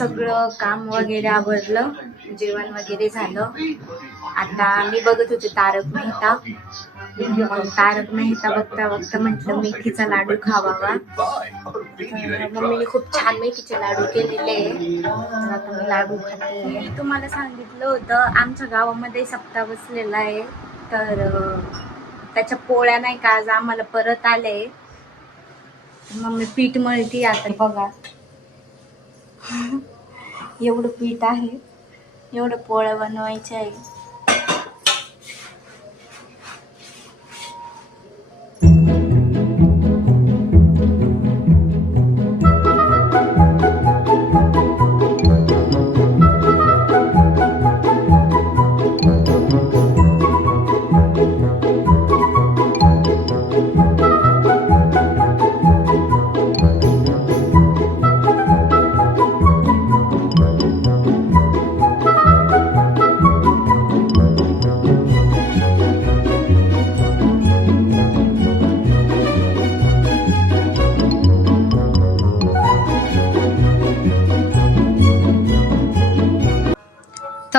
सगळं काम वगैरे आवरलं जेवण वगैरे झालं. आता मी बघत होते तारक मेहता. मग तारक मेहता बघता बघता म्हटलं मेथीचा लाडू खावावा. तर मम्मीने खूप छान मेथीचे लाडू केलेले. आता मी लाडू खाते. मी तुम्हाला सांगितलं होतं आमच्या गावामध्ये सप्ताह बसलेला आहे. तर त्याच्या पोळ्या नाही का आज आम्हाला परत आले. मम्मी पीठ मळती आता बघा. एवढं पीठ आहे एवढं पोळ्या बनवायच्या आहे.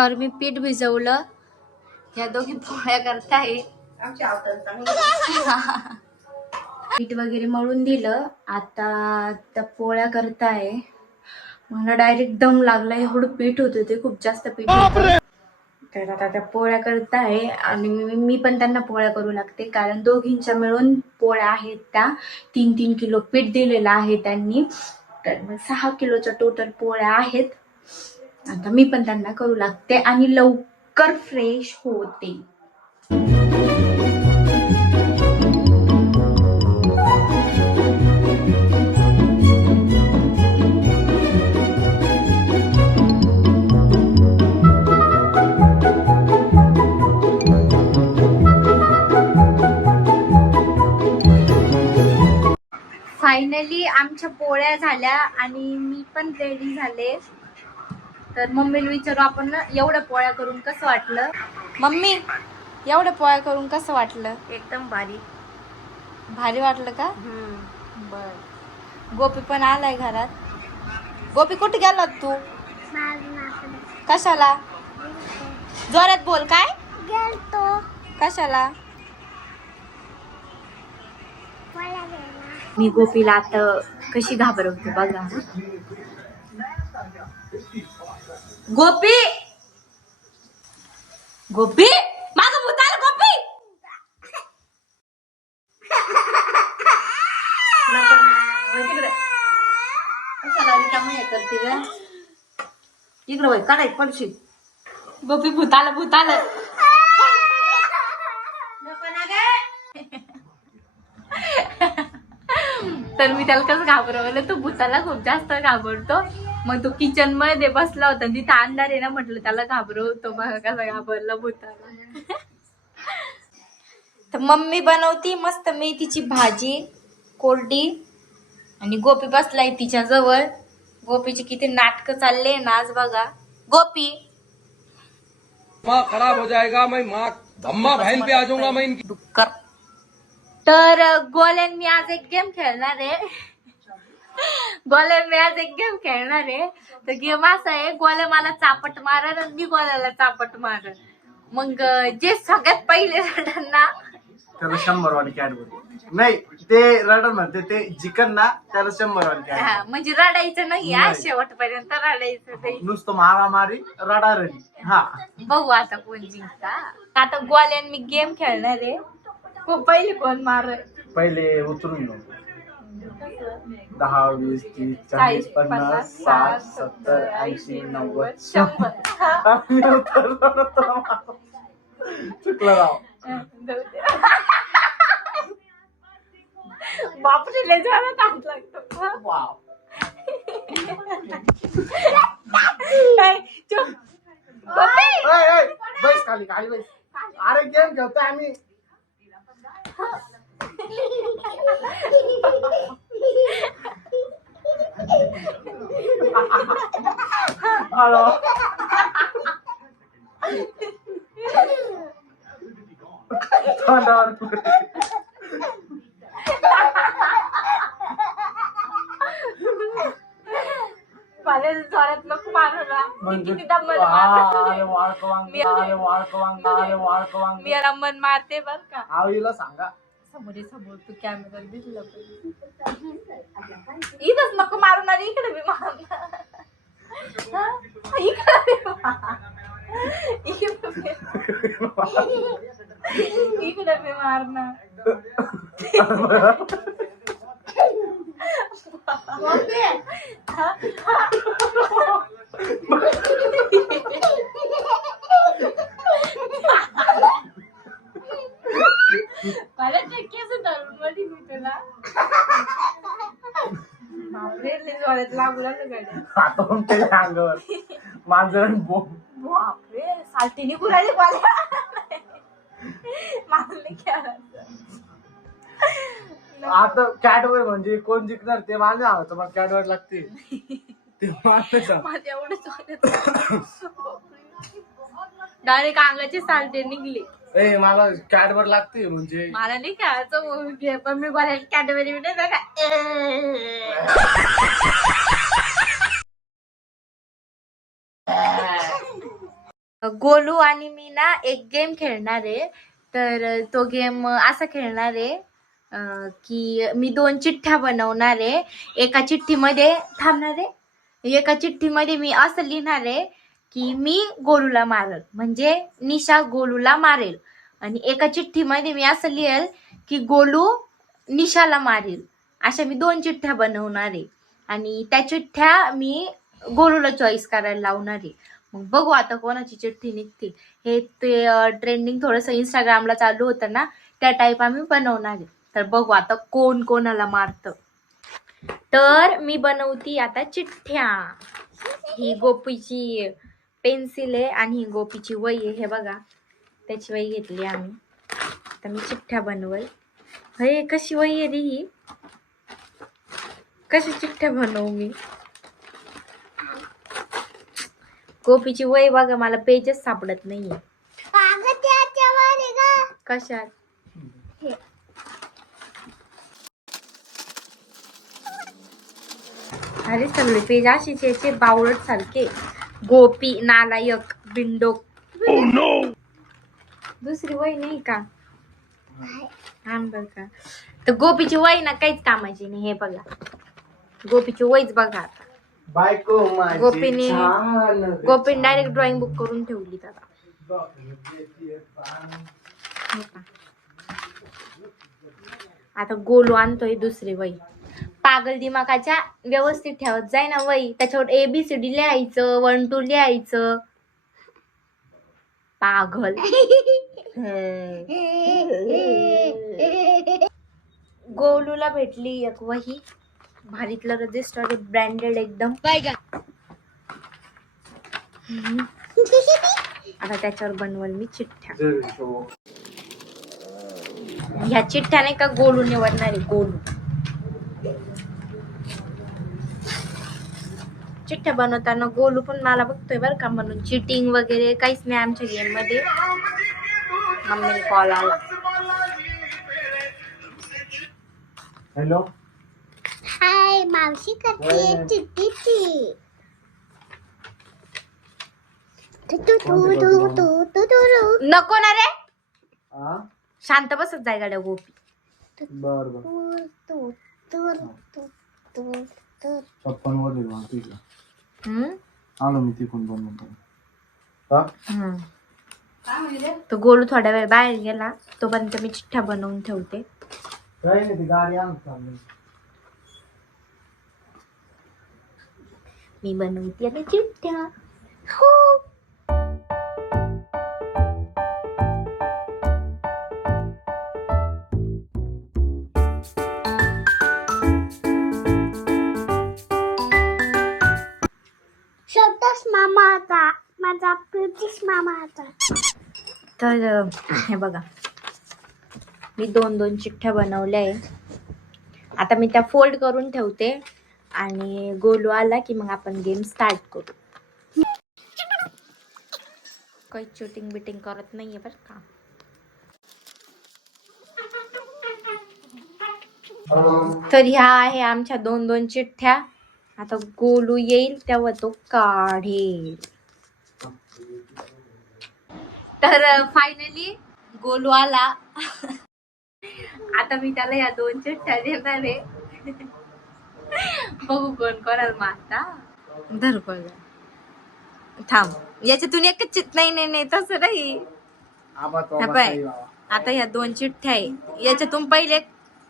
तर मी पीठ भिजवलं. ह्या दोघी पोळ्या करताय पीठ वगैरे मळून दिलं. आता त्या पोळ्या करताय. मला डायरेक्ट दम लागला एवढं पीठ होतं ते. खूप जास्त पीठ होतं. तर आता त्या पोळ्या करताय. आणि मी मी पण त्यांना पोळ्या करू लागते. कारण दोघींच्या मिळून पोळ्या आहेत त्या. तीन तीन किलो पीठ दिलेलं आहे त्यांनी. तर मग सहा किलोच्या टोटल पोळ्या आहेत. आता मी पण त्यांना करू लागते आणि लवकर फ्रेश होते. फायनली आमच्या पोळ्या झाल्या आणि मी पण रेडी झाले. तर मम्मीला विचारू आपण ना एवढ्या पोळ्या करून कसं वाटलं? मम्मी एवढ्या पोळ्या करून कसं वाटलं? एकदम भारी. भारी वाटलं का? बर. गोपी पण आलाय घरात. गोपी कुठे गेला तू? कशाला? जोरात बोल काय? गेलतो. कशाला? मी गोपीला आता कशी घाबरवते बघा. गोपी! गोपी! माझं भूत आलं गोपी! इकडं वय काढायचं पडशील गोपी भूत आलं भूत आलं. तर मी त्याला कसं घाबरवलं तो भूताला खूप जास्त घाबरतो. मग तो किचनमध्ये बसला होता. तिथं अंधार आहे ना म्हटलं त्याला घाबरवतो बघा कसा घाबरला भूताला. तर मम्मी बनवती मस्त मेथीची भाजी कोरडी आणि गोपी बसलाय तिच्या जवळ गोपीची किती नाटकं चालले ना आज बघा. गोपी! माँ खराब हो जाएगा मैं माँ धम्मा बहन पे आ जाऊंगा मैं इनकी डुक्कर. तर गोल्यान मी आज एक गेम खेळणार आहे. गोल्यान मी आज एक गेम खेळणार आहे. तर गेम असा आहे गोल्या मला चापट मारल आणि मी गोल्याला चापट मारल. मग जे सगळ्यात पहिले रडन ना त्याला शंभर वाली कॅडबरी नाही ते रडर म्हणते ते जिकन ना त्याला शंभर वाली हा, कॅडबरी म्हणजे रडायचं नाही नाही. शेवटपर्यंत रडायचं नाही नुसतं मारामारी रडारडी. हा. बघू आता कोण जिंकता. आता गोल्यान मी गेम खेळणार आहे. को- पहिले कोण मार पहिले उतरून घेऊ दहा वीस तीस चाळीस पन्नास साठ सत्तर ऐंशी नव्वद शंभर. चुकलं राव. बापरे लय लागतो. वाव. बैस खाली खाली बैस. अरे गेम खेळतोय आम्ही. Halo. Tonton. माझ्या जोरातलं मारला म्हणजे किती दम वाळकवांग मी वाळकवांग मी रमन मारते बर का. आईला सांगा. समोर समोर तू कॅमेरा दिसला पाहिजे इथंच नको मारणार इकडे बी मारणार इकडे इकडे मी मारणार लागलं अंगावर. बापरे सालटी आता कॅटवर म्हणजे कोण जिंकणार ते माझं आहोत मला कॅटवर लागते ते माझ्या डायरेक्ट अंगाची सालटे निघली. ए मला कॅटवर लागते म्हणजे. मला नाही खेळायचं घे, पण मी बऱ्याच मध्ये बघा. गोलू आणि मी ना एक गेम खेळणार आहे. तर तो गेम असा खेळणार आहे की मी दोन चिठ्ठ्या बनवणार आहे. एका चिठ्ठीमध्ये थांबणार आहे एका चिठ्ठीमध्ये मी असं लिहिणार आहे की मी गोलूला मारेल. म्हणजे निशा गोलूला मारेल. आणि एका चिठ्ठीमध्ये मी असं लिहेल की गोलू निशाला मारेल. अशा मी दोन चिठ्ठ्या बनवणार आहे. आणि त्या चिठ्ठ्या मी गोलूला चॉईस करायला लावणार आहे. मग बघू आता कोणाची चिठ्ठी निघते. हे ते ट्रेंडिंग थोडंसं इंस्टाग्रामला चालू होतं ना त्या टाईप आम्ही बनवणार आहे. तर बघू आता कोण कोणाला मारतं. तर मी बनवती आता चिठ्ठ्या. ही गोपीची पेन्सिल आहे आणि ही गोपीची वही आहे हे बघा. त्याची वही घेतली आम्ही. आता मी चिठ्ठ्या बनवल. हे कशी वही आहे रे ही? कशी चिठ्ठ्या बनवू मी? गोपीची वही बघा मला पेजच सापडत नाहीये. कशात? अरे सगळे पेज असेच याचे बावळट सारखे. गोपी नालायक बिंडोक. दुसरी वही नाही का? आण बर का. तर गोपीची वही ना काहीच कामाची नाही हे बघा. गोपीची वहीच बघा आता. बायको माझी गोपीने- छान गोपीने डायरेक्ट ड्रॉइंग बुक करून ठेवली आता हो का? आता गोलू आणतोय दुसरी वही. पागल दिमागाच्या व्यवस्थित ठेवत जाय ना वही. त्याच्यावर एबीसीडी लिहायचं वन टू लिहायचं. पागल. गोलूला भेटली एक वही. भारीतलं रजिस्टर ब्रँडेड एकदम. हम्म. आता त्याच्यावर बनवल मी चिठ्ठ्या. ह्या चिठ्ठ्या नाही का गोलू निवडणार? आहे गोलू. चिठ्ठ्या बनवताना गोलू पण मला बघतोय बरं का म्हणून. चिटिंग वगैरे काहीच नाही आमच्या गेममध्ये. मम्मीला कॉल आला. हॅलो हाय मावशी करते चिट्टीची नको ना रे. शांत बसत जाय गाड्या गोपी. बर आलो मी तिकून दोन मिनिटं. तो गोलू थोड्या वेळ बाहेर गेला तोपर्यंत मी चिठ्ठ्या बनवून ठेवते. मी बनवते चिठ्ठ्या. हो. माझा प्रिटिश तर हे बघा. मी दोन दोन चिठ्ठ्या बनवल्या आहे. आता मी त्या फोल्ड करून ठेवते आणि गोलू आला की मग आपण गेम स्टार्ट करू. काही चुटिंग बिटिंग करत नाहीये बरं का? तर ह्या आहे आमच्या दोन दोन चिठ्ठ्या. आता गोलू येईल तेव्हा तो काढेल. तर फायनली गोलू आला आता मी त्याला या दोन चिठ्ठ्या देणार आहे. बघू कोण कोणाला मारता. धर कोण? थांब. याच्यातून एकच चित नाही नाही नाही तसं नाही. पाय. आता ह्या दोन चिठ्ठ्या आहे. याच्यातून पहिले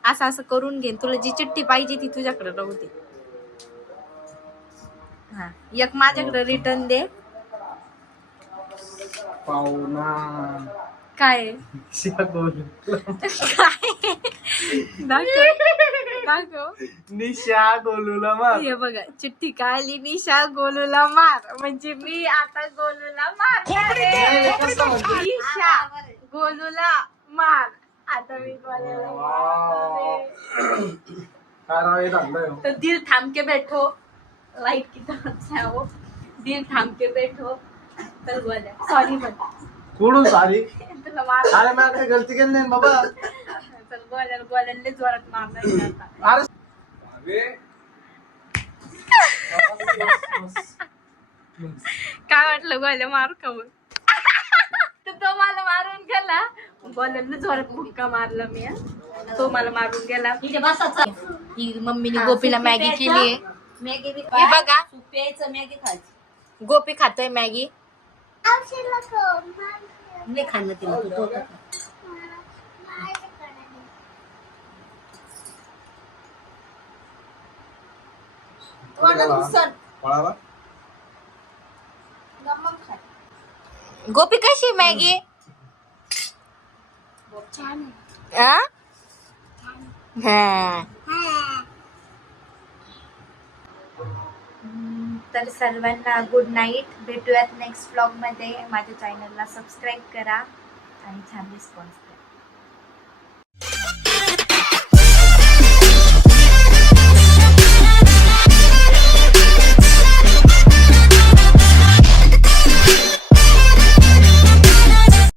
असं असं करून घेईन. तुला जी चिठ्ठी पाहिजे ती तुझ्याकडे राहू दे. हा. एक माझ्याकडे रिटर्न दे. पाहुणा. काय. काय? दाखव. दाखव. निशा गोलूला मार. हे बघा चिठ्ठी काढली निशा गोलूला मार. म्हणजे मी आता गोलूला मार निशा गोलूला मार. आता मी गोलूला मारणार आहे. काय राव हे धंदा आहे. तो दिल थाम के बैठो. लाइट की तरफ से आओ दिल थाम के बैठो. बोला सॉरी कुठून सारी? तुला मार अरे मी काही गलती केली नाही बाबा। चल बोला बोलायला जोरात मारणार आहे आता. अरे। काय वाटलं गोल्या मारू का मग तो मला मारून गेला। गोल्याला जोरात मुक्का मारला मी तो मला मारून गेला। ही मम्मीने गोपीला मॅगी केली मॅगी हे बघा. प्यायचं मॅगी खायची. गोपी खातोय मॅगी. नाही खाल्लं तिला तू तो पळाला गोपी कशी मॅगी? हा. तर सर्वांना गुड नाईट भेटूयात नेक्स्ट ब्लॉगमध्ये माझ्या चॅनलला सबस्क्राईब करा. आणि छान रिस्पॉन्स